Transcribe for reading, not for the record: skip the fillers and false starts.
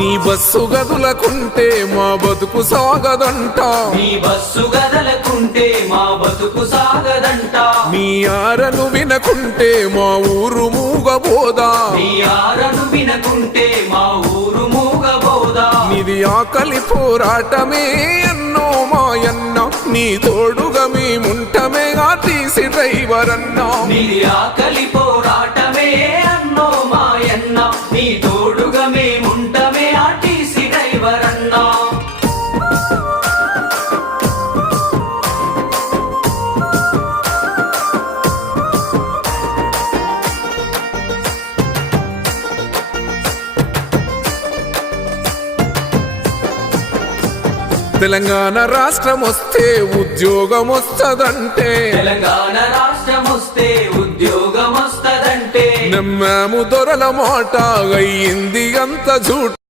నీ బస్సు గదులకుంటే మా బతుకు సాగదంట, నీ బస్సు గదలకుంటే మా బతుకు సాగదంట, నీ ఆరను వినకుంటే మా ఊరు మూగబోదా, నీ ఆరను వినకుంటే మా ఊరు మూగబోదా. నీది ఆకలి పోరాటమే ఎన్నో మాయన్న, నీ తోడుగా మేముంటమే ఆర్టీసీ డ్రైవర్ అన్నా. నీది ఆకలి పోరాటమే అన్నో మాయన్న, నీ తోడుగా మేముంటమే ఆర్టీసీ డ్రైవర్ అన్నా. తెలంగాణ రాష్ట్రం వస్తే ఉద్యోగం వస్తదంటే, తెలంగాణ రాష్ట్రం వస్తే ఉద్యోగం వస్తదంటే, నమ్మాము దొరల మాట అయ్యింది అంత జూట్.